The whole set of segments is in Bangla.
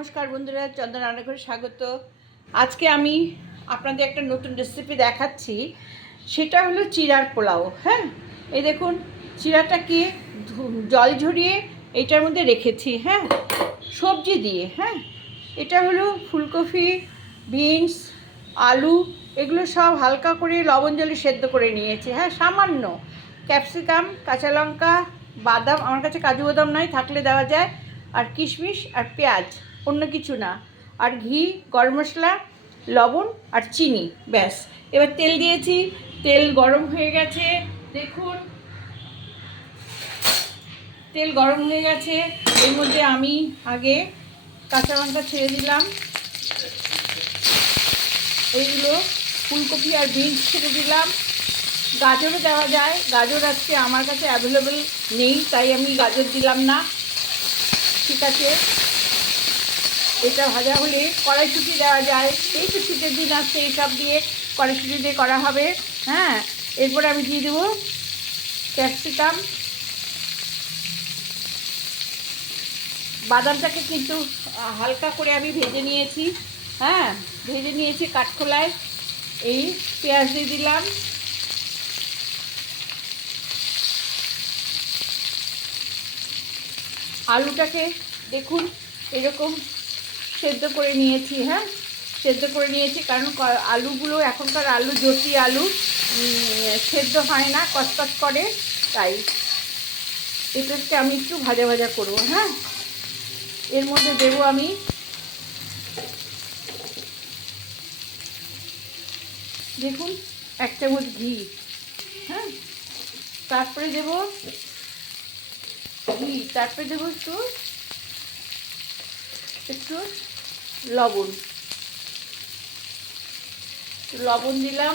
নমস্কার বন্ধুরা, চন্দন রান্নাঘরে স্বাগত। আজকে আমি আপনাদের একটা নতুন রেসিপি দেখাচ্ছি। সেটা হলো চিড়ার পোলাও হ্যাঁ? এই দেখুন চিড়াটাকে ধু- জল ঝরিয়ে এইটার মধ্যে রেখেছি হ্যাঁ? সবজি দিয়ে হ্যাঁ? এটা হলো ফুলকপি, বিনস, আলু, এগুলো সব হালকা করে লবণ জলে সেদ্ধ করে নিয়েছি হ্যাঁ? সামান্য ক্যাপসিকাম, কাঁচা লঙ্কা, বাদাম, আমার কাছে কাজু বাদাম নাই, থাকলে দেওয়া যায়। আর কিশমিশ আর পেঁয়াজ। অন্য কিছু না। আর ঘি, গরম মশলা, লবণ আর চিনি, ব্যাস। এবার তেল দিয়েছি। তেল গরম হয়ে গেছে। দেখুন, তেল গরম হয়ে গেছে। এর মধ্যে আমি আগে কাঁচা লঙ্কা ছেড়ে দিলাম। এইগুলো ফুলকপি আর বিনস ছেড়ে দিলাম। গাজরও দেওয়া যায়। গাজর আজকে আমার কাছে অ্যাভেলেবেল নেই, তাই আমি গাজর দিলাম না। ঠিক আছে। এটা ভাজা হলে কড়াইশুটি দেওয়া যায়। এই তো শীতের দিন আসছে এইসব দিয়ে কড়াইশুটি দিয়ে করা হবে। হ্যাঁ এরপরে আমি দিয়ে দেবো ক্যাপসিকাম। বাদামটাকে কিন্তু হালকা করে আমি ভেজে নিয়েছি। হ্যাঁ ভেজে নিয়েছি কাঠখোলায়। এই পেঁয়াজ দিয়ে দিলাম। আলুটাকে দেখুন, এরকম সেদ্ধ করে নিয়েছি হ্যাঁ? সেদ্ধ করে নিয়েছি কারণ আলুগুলো এখনকার আলু জটি আলু সেদ্ধ হয় না, কচকচ করে, তাই। এটাকে আমি একটু ভাজা ভাজা করব হ্যাঁ? এর মধ্যে দেব আমি দেখুন, এক চামচ ঘি হ্যাঁ? তারপরে দেব ঘি, তারপরে দেবো একটু একটু লবণ। লবণ দিলাম।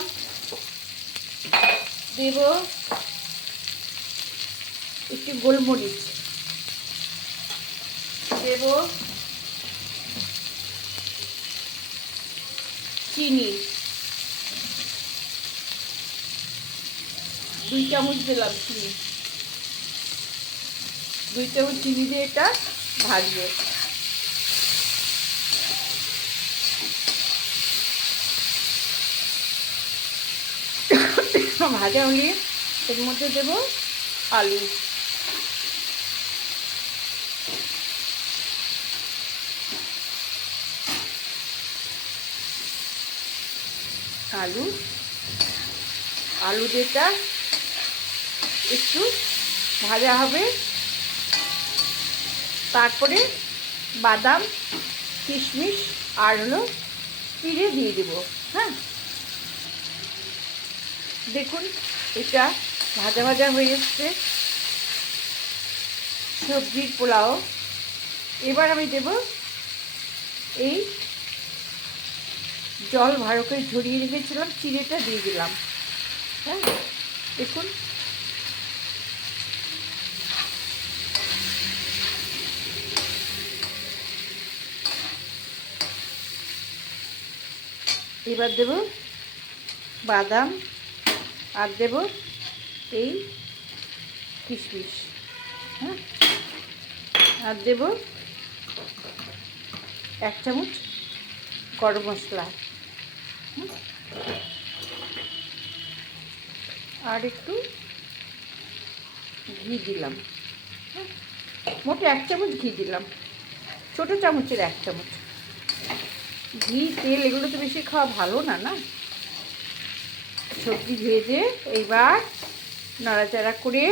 দেব একটু গোলমরিচ। দেব চিনি। দুই চামচ দিলাম চিনি। দুই চামচ চিনি দিয়ে এটা ভাজবো। ভাজা হলে এর মধ্যে দেব আলু। আলু। আলু যেটা একটু ভাজা হবে। তারপরে বাদাম, কিশমিশ আর হলো চিড়ে দিয়ে দেবো হ্যাঁ? দেখুন, এটা ভাজা ভাজা হয়ে এসছে। সবজির পোলাও। এবার আমি দেব এই জল ভালো করে ঝরিয়ে রেখেছিলাম চিড়েটা দিয়ে দিলাম। হ্যাঁ দেখুন। এবার দেব বাদাম। আর দেব এই কিশমিশ হ্যাঁ আর দেব এক চামচ গরম মশলা। আর একটু ঘি দিলাম। মোটে এক চামচ ঘি দিলাম, ছোটো চামচের এক চামচ ঘি, তেল এগুলো তো বেশি খাওয়া ভালো না না সবজি ভেজে এইবার নাড়াচাড়া করে